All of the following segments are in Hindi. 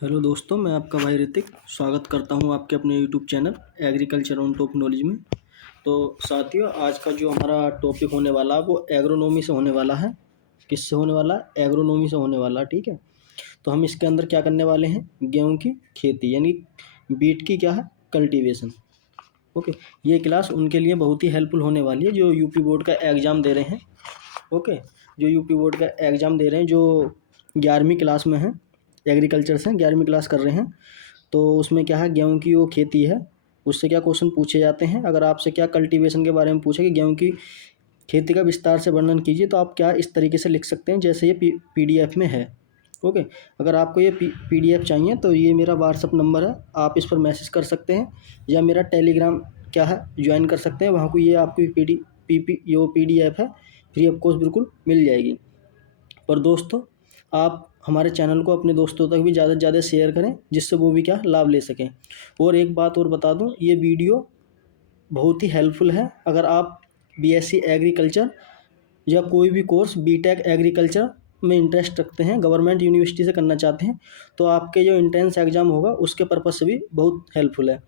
हेलो दोस्तों, मैं आपका भाई ऋतिक स्वागत करता हूं आपके अपने YouTube channel agriculture on top knowledge में। तो साथियों, आज का जो हमारा टॉपिक होने वाला है वो एग्रोनॉमी से होने वाला है। किससे होने वाला है? एग्रोनॉमी से होने वाला है। ठीक है, तो हम इसके अंदर क्या करने वाले हैं? गेहूं की खेती यानी बीट की क्या है? कल्टीवेशन। ओके, ये क्लास उनके लिए बहुत ही हेल्पफुल होने वाली है जो यूपी बोर्ड का एग्ज़ाम दे रहे हैं। ओके, जो यूपी बोर्ड का एग्ज़ाम दे रहे हैं, जो 11वीं क्लास में हैं, एग्रीकल्चर से 11वीं क्लास कर रहे हैं। तो उसमें क्या है, गेहूं की वो खेती है, उससे क्या क्वेश्चन पूछे जाते हैं। अगर आपसे क्या कल्टीवेशन के बारे में पूछे कि गेहूं की खेती का विस्तार से वर्णन कीजिए, तो आप क्या इस तरीके से लिख सकते हैं जैसे ये पीडीएफ में है। ओके, अगर आपको ये पीडीएफ चाहिए तो ये मेरा व्हाट्सअप नंबर है, आप इस पर मैसेज कर सकते हैं, या मेरा टेलीग्राम क्या है ज्वाइन कर सकते हैं। वहाँ को ये आपकी जो पीडीएफ है फ्री ऑफ कॉस्ट बिल्कुल मिल जाएगी। पर दोस्तों, आप हमारे चैनल को अपने दोस्तों तक भी ज़्यादा से ज़्यादा शेयर करें जिससे वो भी क्या लाभ ले सकें। और एक बात और बता दूं, ये वीडियो बहुत ही हेल्पफुल है। अगर आप बीएससी एग्रीकल्चर या कोई भी कोर्स बीटेक एग्रीकल्चर में इंटरेस्ट रखते हैं, गवर्नमेंट यूनिवर्सिटी से करना चाहते हैं, तो आपके जो इंट्रेंस एग्ज़ाम होगा उसके पर्पज़ से भी बहुत हेल्पफुल है।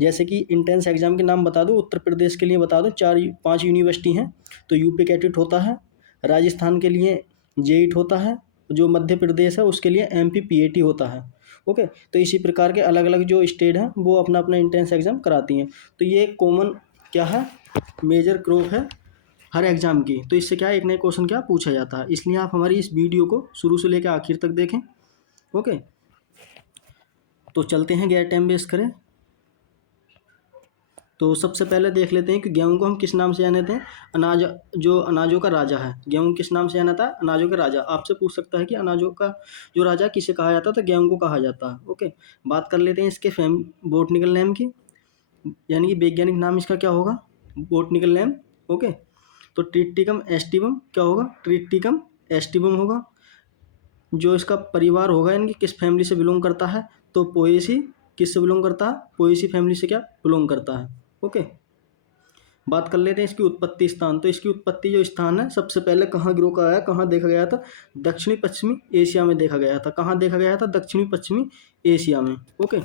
जैसे कि इंट्रेंस एग्ज़ाम के नाम बता दूं, उत्तर प्रदेश के लिए बता दूं 4-5 यूनिवर्सिटी हैं। तो यूपी कैटेट होता है, राजस्थान के लिए जेईट होता है, जो मध्य प्रदेश है उसके लिए एमपी पीएटी होता है। ओके, तो इसी प्रकार के अलग अलग जो स्टेट हैं वो अपना अपना इंट्रेंस एग्ज़ाम कराती हैं। तो ये कॉमन क्या है, मेजर क्रॉप है हर एग्ज़ाम की। तो इससे क्या है, एक नए क्वेश्चन क्या पूछा जाता है। इसलिए आप हमारी इस वीडियो को शुरू से लेकर आखिर तक देखें। ओके, तो चलते हैं, गैर टाइम वेस्ट करें। तो सबसे पहले देख लेते हैं कि गेहूं को हम किस नाम से जानते हैं। अनाज, जो अनाजों का राजा है, गेहूं किस नाम से जाना था? अनाजों का राजा। आपसे पूछ सकता है कि अनाजों का जो राजा किसे कहा जाता है, तो गेहूं को कहा जाता है। ओके, बात कर लेते हैं इसके बोटनिकल नेम की, यानी कि वैज्ञानिक नाम इसका क्या होगा? Botanical name. ओके, तो ट्रिटिकम एस्टिवम क्या होगा? ट्रिटिकम एस्टिवम होगा। जो इसका परिवार होगा, यानी कि किस फैमिली से बिलोंग करता है, तो पोएसी। किससे बिलोंग करता है? पोएसी फैमिली से क्या बिलोंग करता है। ओके, बात कर लेते हैं इसकी उत्पत्ति स्थान। तो इसकी उत्पत्ति जो स्थान है, सबसे पहले कहाँ ग्रो का है, कहाँ देखा गया था? दक्षिणी पश्चिमी एशिया में देखा गया था। कहाँ देखा गया था? दक्षिणी पश्चिमी एशिया में। ओके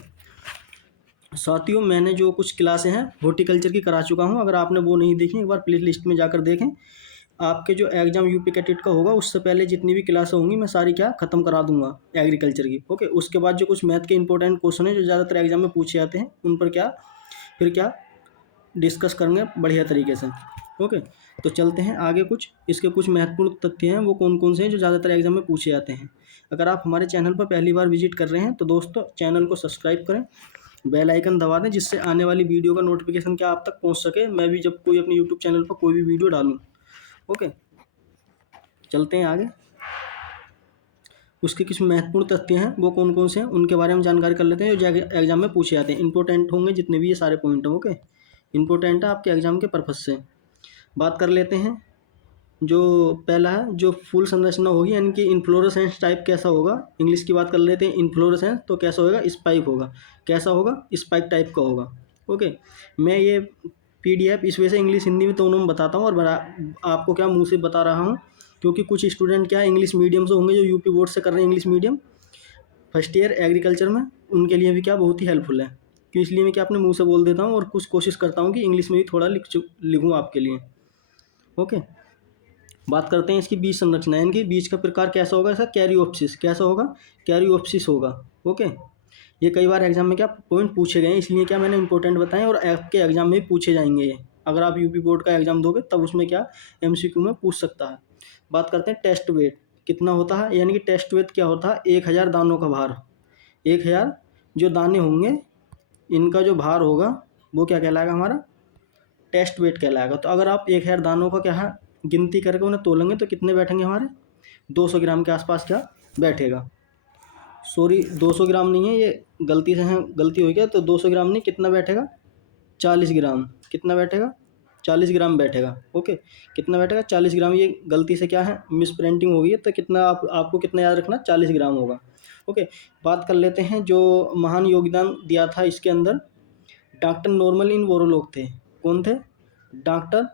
साथियों, मैंने जो कुछ क्लासें हैं हॉर्टिकल्चर की करा चुका हूँ। अगर आपने वो नहीं देखी, एक बार प्ले लिस्ट में जाकर देखें। आपके जो एग्जाम यूपी कैटेट का होगा उससे पहले जितनी भी क्लासें होंगी मैं सारी क्या खत्म करा दूंगा एग्रीकल्चर की। ओके, उसके बाद जो कुछ मैथ के इंपॉर्टेंट क्वेश्चन है जो ज़्यादातर एग्जाम में पूछे जाते हैं, उन पर क्या फिर क्या डिस्कस करेंगे बढ़िया तरीके से। ओके, तो चलते हैं आगे। कुछ इसके कुछ महत्वपूर्ण तथ्य हैं, वो कौन कौन से हैं जो ज़्यादातर एग्जाम में पूछे जाते हैं। अगर आप हमारे चैनल पर पहली बार विजिट कर रहे हैं तो दोस्तों चैनल को सब्सक्राइब करें, बेल आइकन दबा दें, जिससे आने वाली वीडियो का नोटिफिकेशन क्या आप तक पहुंच सके, मैं भी जब कोई अपने यूट्यूब चैनल पर कोई भी वीडियो डालूँ। ओके, चलते हैं आगे। उसके कुछ महत्वपूर्ण तथ्य हैं, वो कौन कौन से हैं उनके बारे में जानकारी कर लेते हैं जो एग्जाम में पूछे जाते हैं। इंपॉर्टेंट होंगे जितने भी ये सारे पॉइंट हैं। ओके, इंपॉर्टेंट है आपके एग्जाम के पर्पज से। बात कर लेते हैं। जो पहला है, जो फुल संरचना होगी, यानी कि इन्फ्लोरेसेंस टाइप कैसा होगा। इंग्लिश की बात कर लेते हैं। इन्फ्लोरेसेंस तो कैसा होगा? स्पाइक होगा। कैसा होगा? स्पाइक टाइप का होगा। ओके, मैं ये पीडीएफ इस वजह से इंग्लिश हिंदी में दोनों में बताता हूँ, और आपको क्या मुँह से बता रहा हूँ, क्योंकि कुछ स्टूडेंट क्या इंग्लिश मीडियम से होंगे जो यूपी बोर्ड से कर रहे हैं English medium first year agriculture में, उनके लिए भी क्या बहुत ही हेल्पफुल है। क्यों? इसलिए मैं क्या अपने मुंह से बोल देता हूँ और कुछ कोशिश करता हूँ कि इंग्लिश में भी थोड़ा लिखूँ आपके लिए। ओके, बात करते हैं इसकी बीज संरचना, इनकी बीज का प्रकार कैसा होगा? ऐसा कैरियोप्सिस। कैसा होगा? कैरियोप्सिस होगा। ओके, ये कई बार एग्जाम में क्या पॉइंट पूछे गए हैं, इसलिए क्या मैंने इंपॉर्टेंट बताएं, और आपके एग्जाम में भी पूछे जाएंगे ये। अगर आप यूपी बोर्ड का एग्जाम दोगे तब उसमें क्या एमसीक्यू में पूछ सकता है। बात करते हैं टेस्ट वेट कितना होता है, यानी कि टेस्ट वेट क्या होता है? 1000 दानों का भार। 1000 जो दाने होंगे, इनका जो भार होगा वो क्या कहलाएगा? हमारा टेस्ट वेट कहलाएगा। तो अगर आप 1000 दानों का क्या है गिनती करके उन्हें तोलेंगे तो कितने बैठेंगे? हमारे 200 ग्राम के आसपास क्या बैठेगा। सॉरी, 200 ग्राम नहीं है, ये गलती से है, गलती हो गया। तो 200 ग्राम नहीं, कितना बैठेगा? 40 ग्राम। कितना बैठेगा? 40 ग्राम बैठेगा। ओके, कितना बैठेगा? 40 ग्राम। ये गलती से क्या है मिस प्रिंटिंग हो गई है, तो कितना आपको कितना याद रखना? 40 ग्राम होगा। ओके, बात कर लेते हैं जो महान योगदान दिया था इसके अंदर, डॉक्टर नॉर्मन इन बोरोलोग थे। कौन थे? डॉक्टर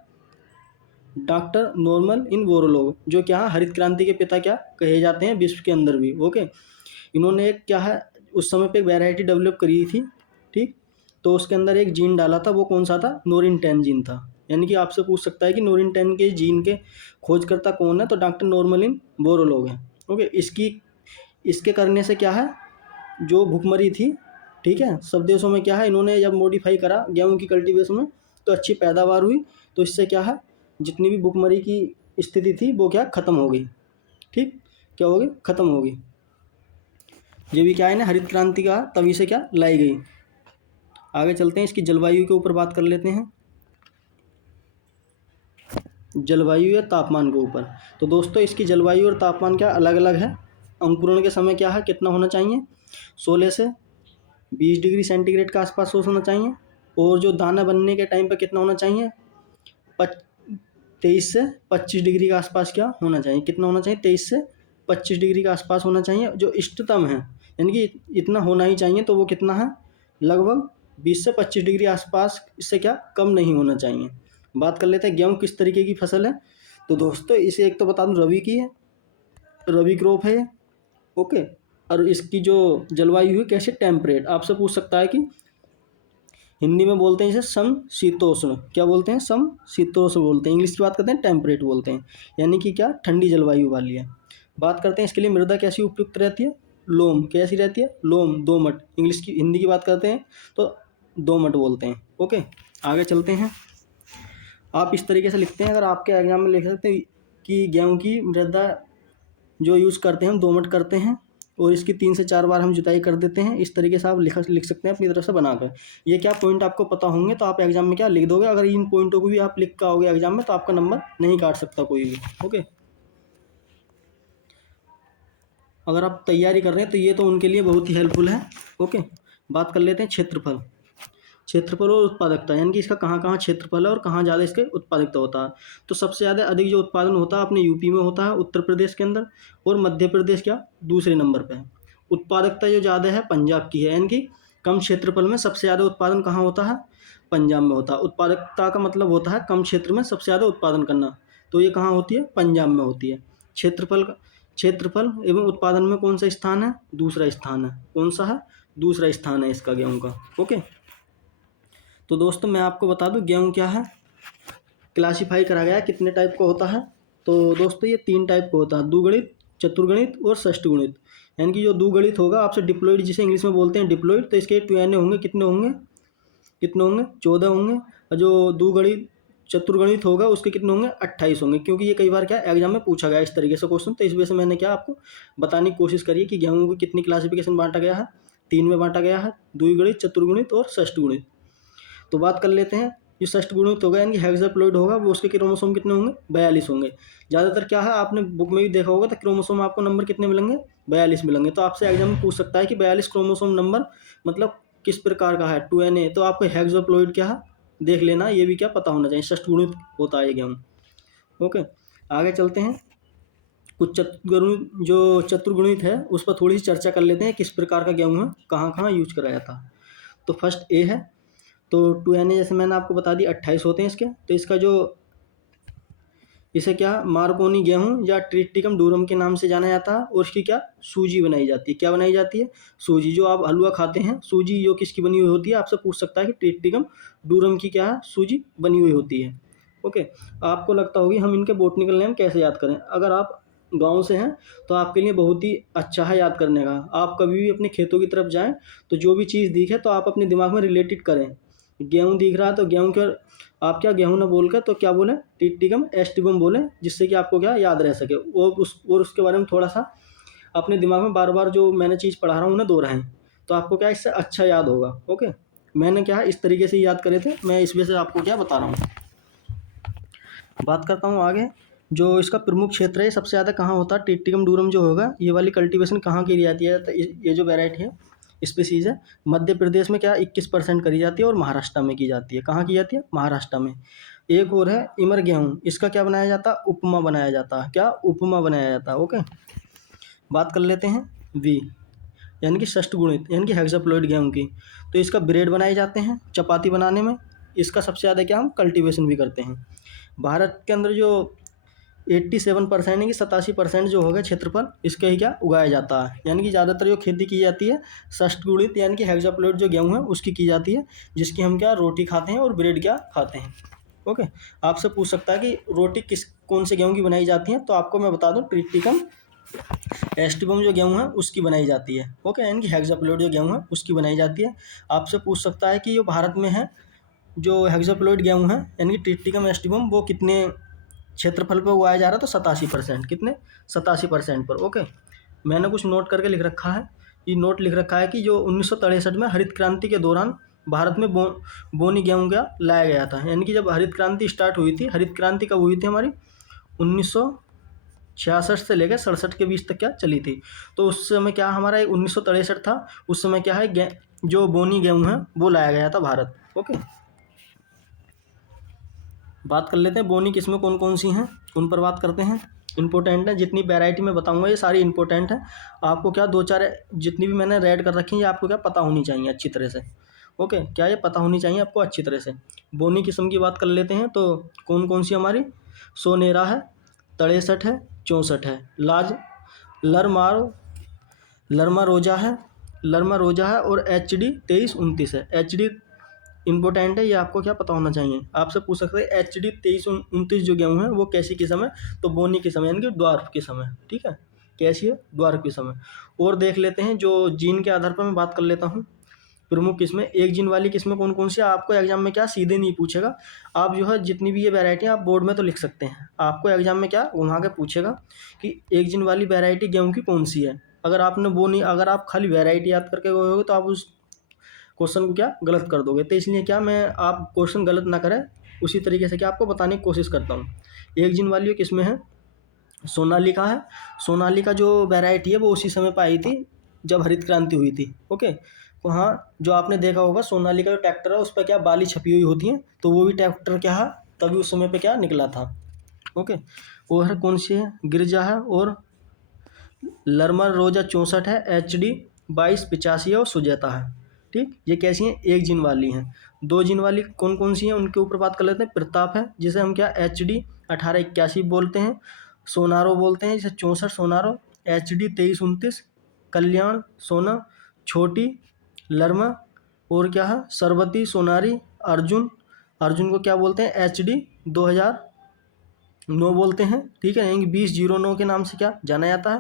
डॉक्टर नॉर्मन इन बोरोलोग, जो क्या हरित क्रांति के पिता क्या कहे जाते हैं विश्व के अंदर भी। ओके, इन्होंने एक क्या है उस समय पे एक वैरायटी डेवलप करी थी, ठीक। तो उसके अंदर एक जीन डाला था, वो कौन सा था, नोरिन 10 जीन था। यानी कि आपसे पूछ सकता है कि नोरिन 10 के जीन के खोजकर्ता कौन है, तो डॉक्टर नॉर्मलिन बोरोलोग हैं। ओके, इसके करने से क्या है, जो भुखमरी थी, ठीक है, सब देशों में क्या है, इन्होंने जब मॉडिफाई करा गेहूं की कल्टीवेशन में तो अच्छी पैदावार हुई। तो इससे क्या है, जितनी भी भुखमरी की स्थिति थी वो क्या खत्म हो गई, ठीक, क्या हो गई, खत्म हो गई। ये भी क्या है ना, हरित क्रांति का तभी से क्या लाई गई। आगे चलते हैं, इसकी जलवायु के ऊपर बात कर लेते हैं, जलवायु या तापमान के ऊपर। तो दोस्तों इसकी जलवायु और तापमान क्या अलग अलग है। अंकुरण के समय क्या है, कितना होना चाहिए, 16 से 20 डिग्री सेंटीग्रेड के आसपास होना चाहिए। और जो दाना बनने के टाइम पर कितना होना चाहिए, 23 से 25 डिग्री के आसपास क्या होना चाहिए, कितना होना चाहिए, 23 से 25 डिग्री के आसपास होना चाहिए। जो इष्टतम है, यानी कि इतना होना ही चाहिए, तो वो कितना है, लगभग 20 से 25 डिग्री आसपास, इससे क्या कम नहीं होना चाहिए। बात कर लेते हैं गेहूँ किस तरीके की फसल है। तो दोस्तों इसे एक तो बता दूँ, रबी की है, रबी क्रॉप है, ओके। और इसकी जो जलवायु है कैसे, टेम्परेट। आपसे पूछ सकता है कि हिंदी में बोलते हैं इसे समशीतोष्ण, क्या बोलते हैं, समशीतोष्ण बोलते हैं। इंग्लिश की बात करते हैं टेम्परेट बोलते हैं, यानी कि क्या ठंडी जलवायु वाली है। बात करते हैं इसके लिए मृदा कैसी उपयुक्त रहती है, लोम कैसी रहती है, लोम दोमट। इंग्लिश की हिंदी की बात करते हैं तो दोमट बोलते हैं, ओके। आगे चलते हैं, आप इस तरीके से लिखते हैं, अगर आपके एग्जाम में लिख सकते हैं कि गेहूँ की मृदा जो यूज़ करते हैं हम दोमट करते हैं, और इसकी 3 से 4 बार हम जुताई कर देते हैं। इस तरीके से आप लिख सकते हैं अपनी तरफ से बनाकर। ये क्या पॉइंट आपको पता होंगे तो आप एग्जाम में क्या लिख दोगे। अगर इन पॉइंटों को भी आप लिख के आओगे एग्जाम में तो आपका नंबर नहीं काट सकता कोई भी, ओके। अगर आप तैयारी कर रहे हैं तो ये तो उनके लिए बहुत ही हेल्पफुल है, ओके। बात कर लेते हैं क्षेत्रफल, क्षेत्रफल और उत्पादकता, यानी कि इसका कहाँ कहाँ क्षेत्रफल है और कहाँ ज़्यादा इसके उत्पादकता होता है। तो सबसे ज़्यादा अधिक जो उत्पादन होता है अपने यूपी में होता है, उत्तर प्रदेश के अंदर, और मध्य प्रदेश क्या दूसरे नंबर पे है। उत्पादकता जो ज़्यादा है पंजाब की है, यानी कि कम क्षेत्रफल में सबसे ज़्यादा उत्पादन कहाँ होता है, पंजाब में होता है। उत्पादकता का मतलब होता है कम क्षेत्र में सबसे ज़्यादा उत्पादन करना, तो ये कहाँ होती है, पंजाब में होती है। क्षेत्रफल एवं उत्पादन में कौन सा स्थान है, दूसरा स्थान है। कौन सा है, दूसरा स्थान है इसका गेहूँ का, ओके। तो दोस्तों मैं आपको बता दूं गेहूँ क्या है, क्लासीफाई करा गया है कितने टाइप का होता है। तो दोस्तों ये 3 टाइप का होता है, द्विगुणित, चतुर्गुणित और षष्ठगुणित। यानी कि जो द्विगुणित होगा आपसे डिप्लॉइड, जिसे इंग्लिश में बोलते हैं डिप्लॉइड, तो इसके 2 होंगे, कितने होंगे, 14 होंगे। और जो द्विगुणित चतुर्गुणित होगा उसके कितने होंगे, 28 होंगे। क्योंकि ये कई बार क्या एग्जाम में पूछा गया इस तरीके से क्वेश्चन, तो इस वजह से मैंने क्या आपको बताने की कोशिश करी है कि गेहूँ को कितनी क्लासिफिकेशन बांटा गया है, 3 में बांटा गया है, द्विगुणित, चतुर्गुणित और षष्ठगुणित। तो बात कर लेते हैं, जो षष्ठगुणित होगा यानी कि हेक्साप्लॉइड होगा, वो उसके क्रोमोसोम कितने होंगे, 42 होंगे। ज़्यादातर क्या है आपने बुक में भी देखा होगा, तो क्रोमोसोम आपको नंबर कितने मिलेंगे, 42 मिलेंगे। तो आपसे एग्जाम में पूछ सकता है कि 42 क्रोमोसोम नंबर मतलब किस प्रकार का है, 2Na, तो आपको हेक्साप्लॉइड क्या है देख लेना, ये भी क्या पता होना चाहिए, षष्ठगुणित होता है गेहूँ, ओके। आगे चलते हैं, कुछ चतुर्गुणित है उस पर थोड़ी सी चर्चा कर लेते हैं, किस प्रकार का गेहूँ है, कहाँ कहाँ यूज करा जाता है। तो फर्स्ट ए है, तो 2Na जैसे मैंने आपको बता दी 28 होते हैं इसके। तो इसका जो इसे क्या मार्कोनी गेहूँ या ट्रिटिकम डूरम के नाम से जाना जाता है, और इसकी क्या सूजी बनाई जाती है, क्या बनाई जाती है, सूजी। जो आप हलवा खाते हैं, सूजी जो किसकी बनी हुई होती है, आपसे पूछ सकता है कि ट्रिटिकम डूरम की क्या है, सूजी बनी हुई होती है, ओके। आपको लगता होगी हम इनके बोटनिकल नेम कैसे याद करें। अगर आप गांव से हैं तो आपके लिए बहुत ही अच्छा है याद करने का। आप कभी भी अपने खेतों की तरफ जाएं तो जो भी चीज़ दिखे तो आप अपने दिमाग में रिलेटेड करें। गेहूँ दिख रहा है तो गेहूँ के आप क्या गेहूँ ना बोलकर तो क्या बोलें, टिटिकम एस्टिबम बोलें, जिससे कि आपको क्या याद रह सके। और उसके बारे में थोड़ा सा अपने दिमाग में बार बार जो मैंने चीज़ पढ़ा रहा हूँ ना दोहराएं, तो आपको क्या इससे अच्छा याद होगा, ओके। मैंने क्या इस तरीके से याद करे थे, मैं इस वजह से आपको क्या बता रहा हूँ। बात करता हूँ आगे, जो इसका प्रमुख क्षेत्र है सबसे ज़्यादा कहाँ होता है, टिटिकम डूरम जो होगा ये वाली कल्टीवेशन कहाँ की जाती है, तो ये जो वैरायटी है स्पीसीज है, मध्य प्रदेश में क्या 21% करी जाती है, और महाराष्ट्र में की जाती है। कहाँ की जाती है, महाराष्ट्र में। एक और है इमर गेहूँ, इसका क्या बनाया जाता है, उपमा बनाया जाता है, क्या उपमा बनाया जाता है, ओके। बात कर लेते हैं वी, यानी कि षष्ठगुणित, यानी कि हेक्साप्लॉइड गेहूँ की। तो इसका ब्रेड बनाए जाते हैं चपाती बनाने में, इसका सबसे ज़्यादा क्या हम कल्टीवेशन भी करते हैं। भारत के अंदर जो 87% यानी कि 87% जो होगा क्षेत्रफल इसके ही क्या उगाया जाता है। यानी कि ज़्यादातर जो खेती की जाती है षष्ठगुणित यानी कि हेक्साप्लोइड जो गेहूँ है उसकी की जाती है, जिसकी हम क्या रोटी खाते हैं और ब्रेड क्या खाते हैं। ओके, आपसे पूछ सकता है कि रोटी किस कौन से गेहूँ की बनाई जाती है, तो आपको मैं बता दूं ट्रिटिकम एस्टिबम जो गेहूँ है उसकी बनाई जाती है। ओके, यानी कि हेक्साप्लोइड जो गेहूँ है उसकी बनाई जाती है। आपसे पूछ सकता है कि जो भारत में है जो हेक्साप्लोइड गेहूँ है यानी कि ट्रिटिकम एस्टिबम वो कितने क्षेत्रफल पर उगाया जा रहा है, तो 87%। कितने? 87% पर। ओके, मैंने कुछ नोट करके लिख रखा है। ये नोट लिख रखा है कि जो 1963 में हरित क्रांति के दौरान भारत में बोनी गेहूँ का लाया गया था। यानी कि जब हरित क्रांति स्टार्ट हुई थी, हरित क्रांति कब हुई थी हमारी? 1966 से लेकर 67 के बीच तक क्या चली थी। तो उस समय क्या हमारा 1963 था, उस समय क्या है जो बोनी गेहूँ है वो लाया गया था भारत। ओके, बात कर लेते हैं बोनी किस्में कौन कौन सी हैं, उन पर बात करते हैं। इंपॉर्टेंट है, जितनी वैरायटी मैं बताऊंगा ये सारी इंपॉर्टेंट है। आपको क्या दो चार जितनी भी मैंने रेड कर रखी हैं ये आपको क्या पता होनी चाहिए अच्छी तरह से। ओके, क्या ये पता होनी चाहिए आपको अच्छी तरह से। बोनी किस्म की बात कर लेते हैं, तो कौन कौन सी हमारी? सोनेरा है, 63 है, 64 है, लरमा रोजा है और HD 2329 है। HD इंपॉर्टेंट है, ये आपको क्या पता होना चाहिए। आपसे पूछ सकते हैं HD 2329 जो गेहूँ है वो कैसी किस्म है, तो बोनी किस्म यानी कि ड्वार्फ किस्म है। ठीक है, कैसी है? ड्वार्फ किस्म है। और देख लेते हैं जो जीन के आधार पर मैं बात कर लेता हूँ प्रमुख किस्में। एक जीन वाली किस्में कौन कौन सी है, आपको एग्जाम में क्या सीधे नहीं पूछेगा। आप जो है जितनी भी ये वैरायटी है आप बोर्ड में तो लिख सकते हैं, आपको एग्जाम में क्या वहाँ के पूछेगा कि एक जीन वाली वैरायटी गेहूँ की कौन सी है। अगर आपने वो नहीं, अगर आप खाली वैरायटी याद करके गए होगे तो आप उस क्वेश्चन को क्या गलत कर दोगे। तो इसलिए क्या मैं आप क्वेश्चन गलत ना करें उसी तरीके से क्या आपको बताने की कोशिश करता हूँ। एक जिन वाली किस्में हैं, सोनालिका है। सोनालिका जो वैरायटी है वो उसी समय पर आई थी जब हरित क्रांति हुई थी। ओके, तो हाँ जो आपने देखा होगा सोनालिका जो ट्रैक्टर है उस पर क्या बाली छपी हुई होती है, तो वो भी ट्रैक्टर क्या है तभी उस समय पे क्या निकला था। ओके, वो है कौन सी है? गिरजा है और लरमर रोजा 64 है, HD 2285 है और सुजाता है। ठीक, ये कैसी हैं? एक जिन वाली हैं। दो जिन वाली कौन कौन सी हैं उनके ऊपर बात कर लेते हैं। प्रताप है जिसे हम क्या HD 1881 बोलते हैं, सोनारो बोलते हैं जिसे 64 सोनारो, HD 2329, कल्याण सोना, छोटी लरमा और क्या है सरबती सोनारी, अर्जुन को क्या बोलते हैं? HD 2009 बोलते हैं। ठीक है, यानी 2009 के नाम से क्या जाना जाता है।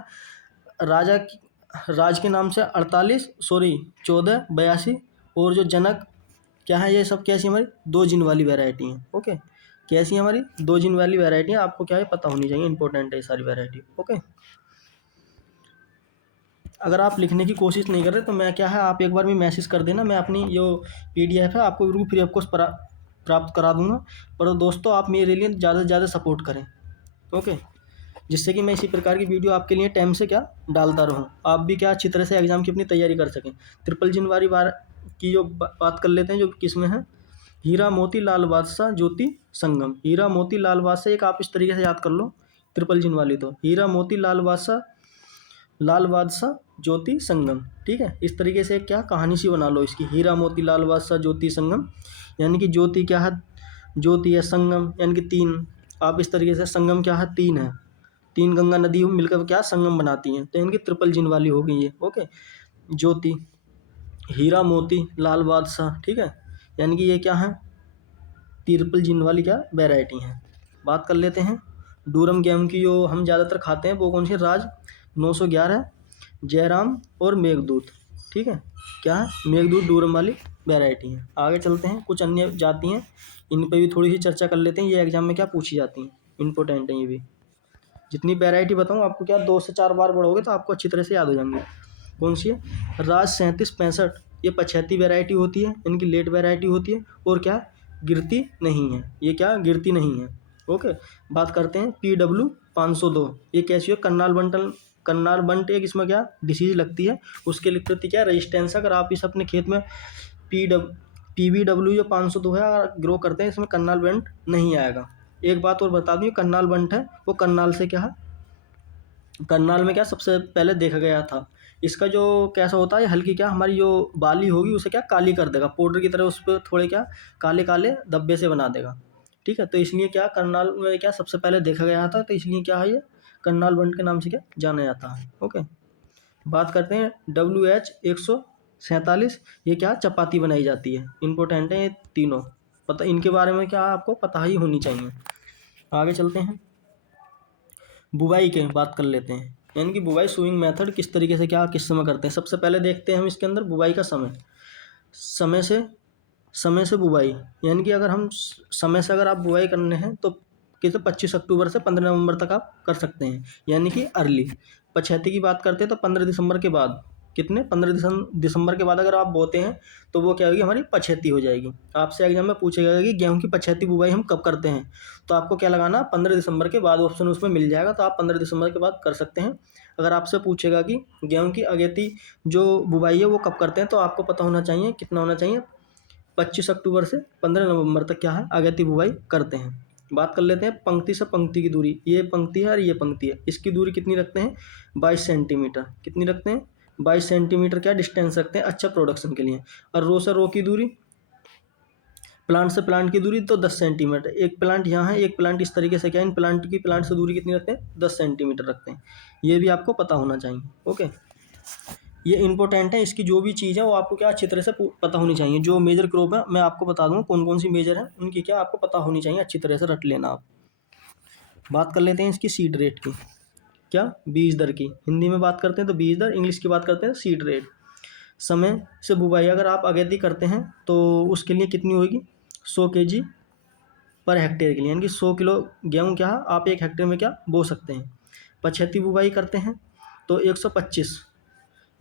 राज के नाम से 1482। और जो जनक क्या है, ये सब कैसी हमारी दो जिन वाली वैरायटी हैं। ओके, कैसी हमारी दो जिन वाली वैरायटी है, आपको क्या है पता होनी चाहिए, इंपॉर्टेंट है ये सारी वैरायटी। ओके, अगर आप लिखने की कोशिश नहीं कर रहे तो मैं क्या है आप एक बार भी मैसेज कर देना, मैं अपनी जो PDF है आपको बिल्कुल फ्री ऑफ कॉस्ट प्राप्त करा दूंगा। पर दोस्तों आप मेरे लिए ज़्यादा से ज़्यादा सपोर्ट करें। ओके, जिससे कि मैं इसी प्रकार की वीडियो आपके लिए टाइम से क्या डालता रहूं, आप भी क्या अच्छी तरह से एग्जाम की अपनी तैयारी कर सकें। ट्रिपल जिन वाली बार की जो बात कर लेते हैं, जो किसमें है हीरा मोती लाल बादशाह ज्योति संगम। हीरा मोती लाल बादशाह एक आप इस तरीके से याद कर लो ट्रिपल जिन वाली, तो हीरा मोती लाल बादशाह ज्योति संगम। ठीक है, इस तरीके से क्या कहानी सी बना लो इसकी, हीरा मोती लाल बादशाह ज्योति संगम। यानी कि ज्योति क्या है? ज्योति है, संगम यानी कि तीन। आप इस तरीके से संगम क्या है? तीन है, तीन गंगा नदी मिलकर क्या संगम बनाती हैं, तो इनकी ट्रिपल जिन वाली हो गई ये। ओके, ज्योति, हीरा मोती, लाल बादशाह। ठीक है, यानी कि ये क्या है ट्रिपल जिन वाली क्या वैरायटी हैं। बात कर लेते हैं डूरम गेहूं की, जो हम ज़्यादातर खाते हैं वो कौन सी? राज 911, जयराम और मेघदूत। ठीक है, क्या है मेघदूत डूरम वाली वैरायटी है। आगे चलते हैं, कुछ अन्य जाति हैं इन पर भी थोड़ी सी चर्चा कर लेते हैं, ये एग्जाम में क्या पूछी जाती हैं, इंपॉर्टेंट है ये भी। जितनी वैरायटी बताऊँ आपको क्या 2 से 4 बार पढ़ोगे तो आपको अच्छी तरह से याद हो जाएंगे। कौन सी है? राज 3765, ये पछैती वैरायटी होती है, इनकी लेट वैरायटी होती है और क्या गिरती नहीं है, ये क्या गिरती नहीं है। ओके, बात करते हैं PW 502, ये कैसी है? कन्नाल बंट एक इसमें क्या डिसीज लगती है, उसके लिए प्रति क्या रेजिस्टेंस। अगर आप इस अपने खेत में PBW जो 502 है अगर ग्रो करते हैं इसमें कन्नाल बंट नहीं आएगा। एक बात और बता दूँ, कन्नाल बंट है वो कन्नाल से क्या है, कन्नाल में क्या सबसे पहले देखा गया था। इसका जो कैसा होता है हल्की क्या हमारी जो बाली होगी उसे क्या काली कर देगा, पाउडर की तरह उस पर थोड़े क्या काले काले धब्बे से बना देगा। ठीक है। तो इसलिए क्या करनाल में क्या सबसे पहले देखा गया था, तो इसलिए क्या है ये करनाल बंड के नाम से क्या जाना जाता है। ओके, बात करते हैं WH-147, ये क्या चपाती बनाई जाती है। इम्पोर्टेंट है ये तीनों, पता इनके बारे में क्या आपको पता ही होनी चाहिए। आगे चलते हैं, बुवाई के बात कर लेते हैं, यानी कि बुवाई सोइंग मेथड किस तरीके से क्या किस समय करते हैं। सबसे पहले देखते हैं हम इसके अंदर बुवाई का समय। समय से बुवाई, यानी कि अगर हम समय से अगर आप बुवाई करने हैं तो कितने 25 अक्टूबर से 15 नवंबर तक आप कर सकते हैं, यानी कि अर्ली। पछैती की बात करते हैं तो 15 दिसंबर के बाद, कितने 15 दिसंबर के बाद अगर आप बोते हैं तो वो क्या होगी, हमारी पछैती हो जाएगी। आपसे एग्जाम में पूछेगा कि गेहूं की पछैती बुवाई हम कब करते हैं, तो आपको क्या लगाना, 15 दिसंबर के बाद ऑप्शन उसमें मिल जाएगा, तो आप 15 दिसंबर के बाद कर सकते हैं। अगर आपसे पूछेगा कि गेहूं की अगेती जो बुवाई है वो कब करते हैं, तो आपको पता होना चाहिए कितना होना चाहिए, 25 अक्टूबर से 15 नवंबर तक क्या है अगेती बुवाई करते हैं। बात कर लेते हैं पंक्ति से पंक्ति की दूरी, ये पंक्ति है और ये पंक्ति है, इसकी दूरी कितनी रखते हैं, 22 सेंटीमीटर। कितनी रखते हैं, 22 सेंटीमीटर क्या डिस्टेंस रखते हैं अच्छा प्रोडक्शन के लिए। और रो से रो की दूरी, प्लांट से प्लांट की दूरी तो 10 सेंटीमीटर। एक प्लांट यहाँ है, एक प्लांट इस तरीके से क्या, इन प्लांट से दूरी कितनी रखते हैं, 10 सेंटीमीटर रखते हैं। ये भी आपको पता होना चाहिए। ओके, ये इंपॉर्टेंट है, इसकी जो भी चीज़ है वो आपको क्या अच्छी तरह से पता होनी चाहिए। जो मेजर क्रॉप है मैं आपको बता दूंगा कौन कौन सी मेजर है, उनकी क्या आपको पता होनी चाहिए, अच्छी तरह से रट लेना आप। बात कर लेते हैं इसकी सीड रेट की, क्या बीज दर की। हिंदी में बात करते हैं तो बीज दर, इंग्लिश की बात करते हैं सीड रेट। समय से बुवाई अगर आप अगेती करते हैं तो उसके लिए कितनी होगी, 100 kg पर हेक्टेयर के लिए, यानी कि 100 किलो गेहूँ क्या आप एक हेक्टेयर में क्या बो सकते हैं। पछैती बुवाई करते हैं तो 125,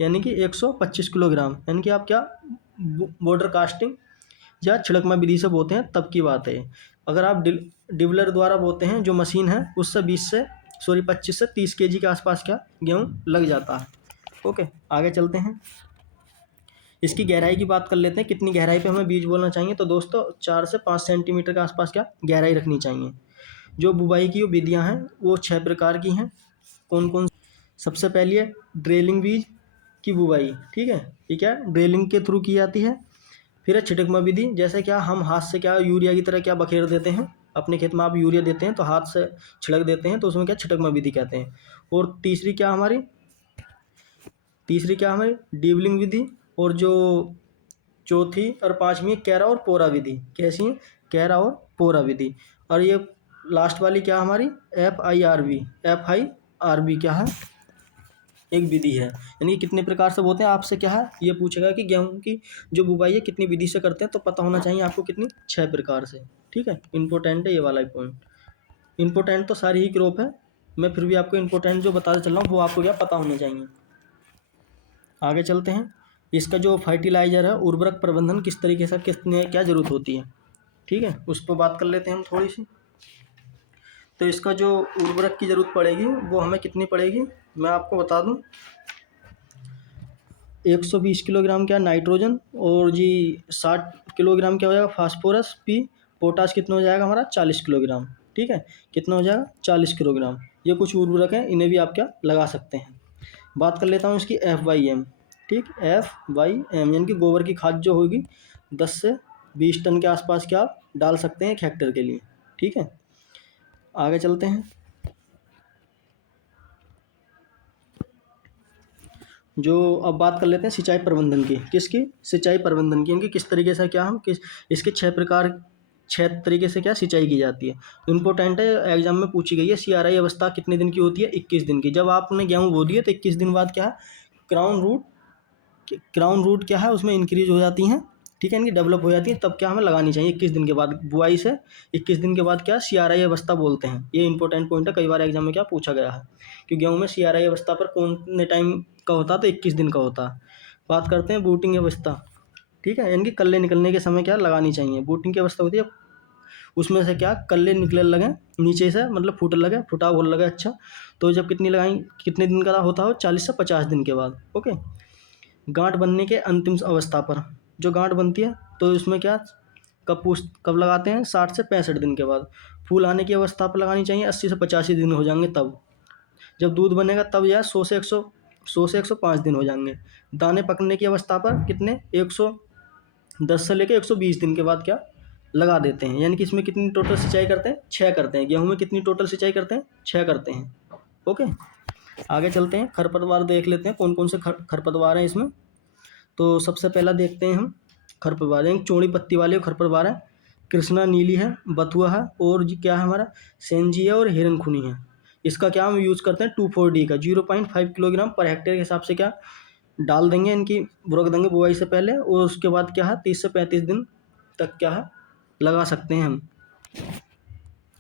यानी कि 125 किलोग्राम, यानी कि आप क्या बॉर्डर कास्टिंग या छिड़कमा विधि से बोते हैं तब की बात है। अगर आप डिबलर द्वारा बोते हैं जो मशीन है उससे 25 से 30 kg के आसपास क्या गेहूँ लग जाता है। ओके, आगे चलते हैं, इसकी गहराई की बात कर लेते हैं, कितनी गहराई पे हमें बीज बोना चाहिए। तो दोस्तों 4 से 5 सेंटीमीटर के आसपास क्या गहराई रखनी चाहिए। जो बुवाई की विधियाँ हैं वो 6 प्रकार की हैं। कौन कौन, सबसे पहली है ड्रेलिंग बीज की बुवाई, ठीक है, ये क्या ड्रेलिंग के थ्रू की जाती है। फिर है छिटकमा विधि, जैसे क्या हम हाथ से क्या यूरिया की तरह क्या बखेर देते हैं, अपने खेत में आप यूरिया देते हैं तो हाथ से छिड़क देते हैं, तो उसमें क्या छिटकमा विधि कहते हैं। और तीसरी क्या हमारी डीवलिंग विधि, और जो चौथी और पांचवी कैरा और पोरा विधि। कैसी है, कैरा और पोरा विधि। और ये लास्ट वाली क्या हमारी FIRB क्या है, एक विधि है। यानी कि कितने प्रकार से बोते हैं, आपसे क्या है ये पूछेगा कि गेहूं की जो बुवाई है कितनी विधि से करते हैं, तो पता होना चाहिए आपको कितनी, 6 प्रकार से। ठीक है, इंपॉर्टेंट है ये वाला पॉइंट। इंपॉर्टेंट तो सारी ही क्रॉप है, मैं फिर भी आपको इंपॉर्टेंट जो बताते चल रहा हूँ वो आपको क्या पता होने चाहिए। आगे चलते हैं, इसका जो फर्टिलाइजर है उर्वरक प्रबंधन किस तरीके से कितने क्या जरूरत होती है, ठीक है, उस पर बात कर लेते हैं हम थोड़ी सी। तो इसका जो उर्वरक की जरूरत पड़ेगी वो हमें कितनी पड़ेगी, मैं आपको बता दूं, 120 किलोग्राम क्या नाइट्रोजन, और जी 60 किलोग्राम क्या हो जाएगा फास्फोरस पी, पोटाश कितना हो जाएगा हमारा 40 किलोग्राम। ठीक है, कितना हो जाएगा 40 किलोग्राम। ये कुछ उर्वरक हैं, इन्हें भी आप क्या लगा सकते हैं। बात कर लेता हूँ इसकी FYM, ठीक, FYM यानी कि गोबर की खाद जो होगी 10 से 20 टन के आसपास क्या आप डाल सकते हैं 1 हेक्टेयर के लिए। ठीक है, आगे चलते हैं, जो अब बात कर लेते हैं सिंचाई प्रबंधन की। किसकी, सिंचाई प्रबंधन की, इनकी किस तरीके से क्या हम किस इसके 6 तरीके से क्या सिंचाई की जाती है। इंपॉर्टेंट है, एग्जाम में पूछी गई है। CRI अवस्था कितने दिन की होती है, 21 दिन की। जब आपने गेहूँ बो दिए तो 21 दिन बाद क्या है क्राउन रूट क्या है उसमें इंक्रीज हो जाती हैं, ठीक है, इनकी डेवलप हो जाती है, तब क्या हमें लगानी चाहिए 21 दिन के बाद। बुआई से 21 दिन के बाद क्या CRI अवस्था बोलते हैं। ये इंपॉर्टेंट पॉइंट है, कई बार एग्जाम में क्या पूछा गया है कि गेहूँ में CRI अवस्था पर कौन टाइम का होता है, तो 21 दिन का होता है। बात करते हैं बूटिंग अवस्था, ठीक है, इनकी कल्ले निकलने के समय क्या लगानी चाहिए। बूटिंग की अवस्था होती है उसमें से क्या कल्ले निकलने लगे नीचे से, मतलब फूट लगे, फुटाव होने लगे अच्छा, तो जब कितने दिन का होता है 40 से 50 दिन के बाद। ओके, गांठ बनने के अंतिम अवस्था पर जो गांठ बनती है तो इसमें क्या कब लगाते हैं 60 से 65 दिन के बाद। फूल आने की अवस्था पर लगानी चाहिए 80 से 85 दिन हो जाएंगे तब। जब दूध बनेगा तब यह 100 से 105 दिन हो जाएंगे। दाने पकने की अवस्था पर कितने 110 से लेकर 120 दिन के बाद क्या लगा देते हैं। यानी कि इसमें कितनी टोटल सिंचाई करते हैं, 6 करते हैं। गेहूँ में कितनी टोटल सिंचाई करते हैं, 6 करते हैं। ओके, आगे चलते हैं, खरपतवार देख लेते हैं कौन कौन से खरपतवार हैं इसमें। तो सबसे पहला देखते हैं हम खरपतवार, एक चौड़ी पत्ती वाले खरपतवार है, कृष्णा नीली है, बथुआ है, और जी क्या है हमारा सेंजी है और हिरनखुनी है। इसका क्या हम यूज़ करते हैं 2,4-D का 0.5 किलोग्राम पर हेक्टेयर के हिसाब से क्या डाल देंगे, इनकी बुरक देंगे बुआई से पहले, और उसके बाद क्या है 30 से 35 दिन तक क्या है लगा सकते हैं हम।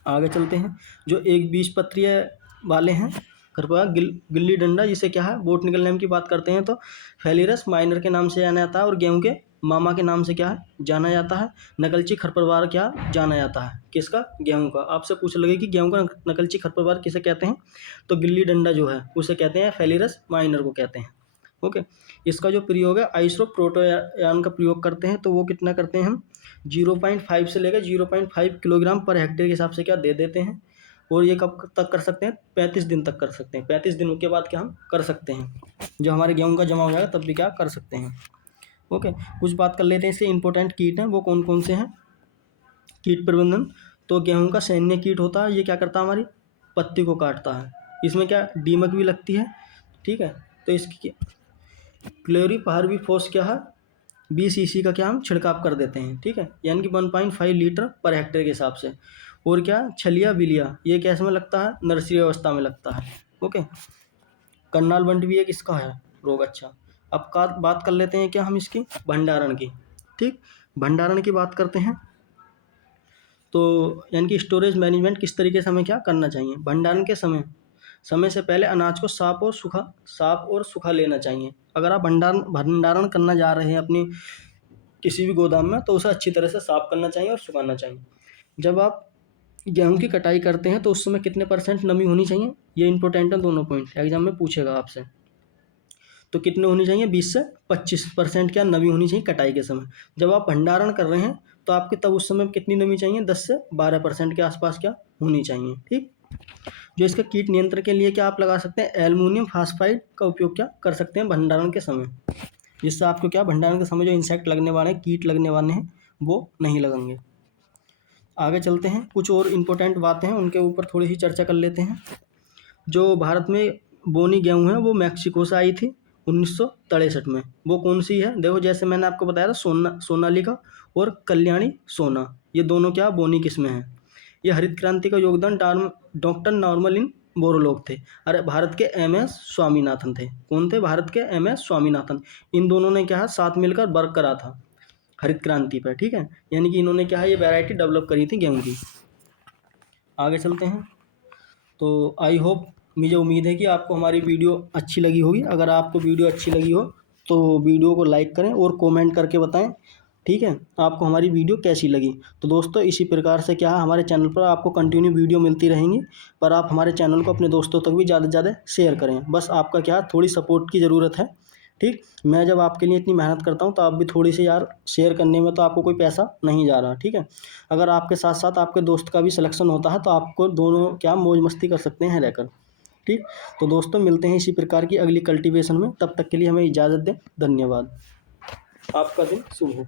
आगे चलते हैं, जो एक बीज पत्रीय वाले हैं खरपतवार गिल्ली डंडा, जिसे क्या है बोटनिकल नेम की बात करते हैं तो फेलिरस माइनर के नाम से जाना जाता है, और गेहूं के मामा के नाम से क्या है जाना जाता है। नकलची खरपतवार क्या जाना जाता है, किसका, गेहूं का। आपसे पूछ लगे कि गेहूं का नकलची खरपतवार किसे कहते हैं, तो गिल्ली डंडा जो है उसे कहते हैं, फेलिरस माइनर को कहते हैं। ओके, इसका जो प्रयोग है आइसोप्रोटोयान का प्रयोग करते हैं, तो वो कितना करते हैं हम 0.5 से लेकर 0.5 किलोग्राम पर हेक्टेयर के हिसाब से क्या दे देते हैं। और ये कब तक कर सकते हैं, 35 दिन तक कर सकते हैं। 35 दिन के बाद क्या हम कर सकते हैं, जब हमारे गेहूं का जमा हो जाएगा तब भी क्या कर सकते हैं। ओके, कुछ बात कर लेते हैं इससे इंपॉर्टेंट कीट हैं वो कौन कौन से हैं। कीट प्रबंधन, तो गेहूं का सैन्य कीट होता है, ये क्या करता है हमारी पत्ती को काटता है। इसमें क्या दीमक भी लगती है, ठीक है। तो इसकी क्लोरीपायरिफॉस क्या है 20 cc का क्या हम छिड़काव कर देते हैं, ठीक है, यानी कि 1.5 लीटर पर हेक्टेयर के हिसाब से। और क्या छलिया बिलिया, ये कैसे में लगता है, नर्सरी अवस्था में लगता है। ओके, करनाल बंट भी एक इसका है रोग। अच्छा, अब का बात कर लेते हैं क्या हम इसकी भंडारण की, ठीक। भंडारण की बात करते हैं, तो यानी कि स्टोरेज मैनेजमेंट किस तरीके से हमें क्या करना चाहिए। भंडारण के समय से पहले अनाज को साफ और सूखा लेना चाहिए। अगर आप भंडारण करना जा रहे हैं अपनी किसी भी गोदाम में, तो उसे अच्छी तरह से साफ करना चाहिए और सुखाना चाहिए। जब आप गेहूं की कटाई करते हैं तो उस समय कितने % नमी होनी चाहिए, ये इंपॉर्टेंट है, दोनों पॉइंट एग्जाम में पूछेगा आपसे। तो कितने होनी चाहिए, 20 से 25% क्या नमी होनी चाहिए कटाई के समय। जब आप भंडारण कर रहे हैं तो आपके तब उस समय कितनी नमी चाहिए, 10 से 12% के आसपास क्या होनी चाहिए, ठीक। जो इसका कीट नियंत्रण के लिए क्या आप लगा सकते हैं, एल्युमिनियम फास्फाइड का उपयोग क्या कर सकते हैं भंडारण के समय, जिससे आपको क्या भंडारण के समय जो इंसेक्ट लगने वाले हैं, कीट लगने वाले हैं, वो नहीं लगेंगे। आगे चलते हैं, कुछ और इम्पोर्टेंट बातें हैं उनके ऊपर थोड़ी सी चर्चा कर लेते हैं। जो भारत में बोनी गेहूँ है वो मैक्सिको से आई थी 1963 में। वो कौन सी है, देखो जैसे मैंने आपको बताया था सोनालिका और कल्याणी सोना, ये दोनों क्या बोनी किस्में हैं। ये हरित क्रांति का योगदान डॉक्टर नॉर्मलिन बोरलॉग थे। अरे भारत के MS स्वामीनाथन थे। कौन थे, भारत के MS स्वामीनाथन। इन दोनों ने क्या है साथ मिलकर वर्क करा था हरित क्रांति पर, ठीक है। यानी कि इन्होंने क्या है ये वैरायटी डेवलप करी थी गेहूं की। आगे चलते हैं, तो आई होप, मुझे उम्मीद है कि आपको हमारी वीडियो अच्छी लगी होगी। अगर आपको वीडियो अच्छी लगी हो तो वीडियो को लाइक करें और कमेंट करके बताएं, ठीक है, आपको हमारी वीडियो कैसी लगी। तो दोस्तों इसी प्रकार से क्या है हमारे चैनल पर आपको कंटिन्यू वीडियो मिलती रहेंगी, पर आप हमारे चैनल को अपने दोस्तों तक भी ज़्यादा से ज़्यादा शेयर करें। बस आपका क्या थोड़ी सपोर्ट की ज़रूरत है, ठीक। मैं जब आपके लिए इतनी मेहनत करता हूँ तो आप भी थोड़ी सी यार शेयर करने में तो आपको कोई पैसा नहीं जा रहा, ठीक है। अगर आपके साथ साथ आपके दोस्त का भी सिलेक्शन होता है तो आपको दोनों क्या मौज मस्ती कर सकते हैं रहकर, ठीक। तो दोस्तों मिलते हैं इसी प्रकार की अगली कल्टीवेशन में, तब तक के लिए हमें इजाज़त दें। धन्यवाद, आपका दिन शुभ हो।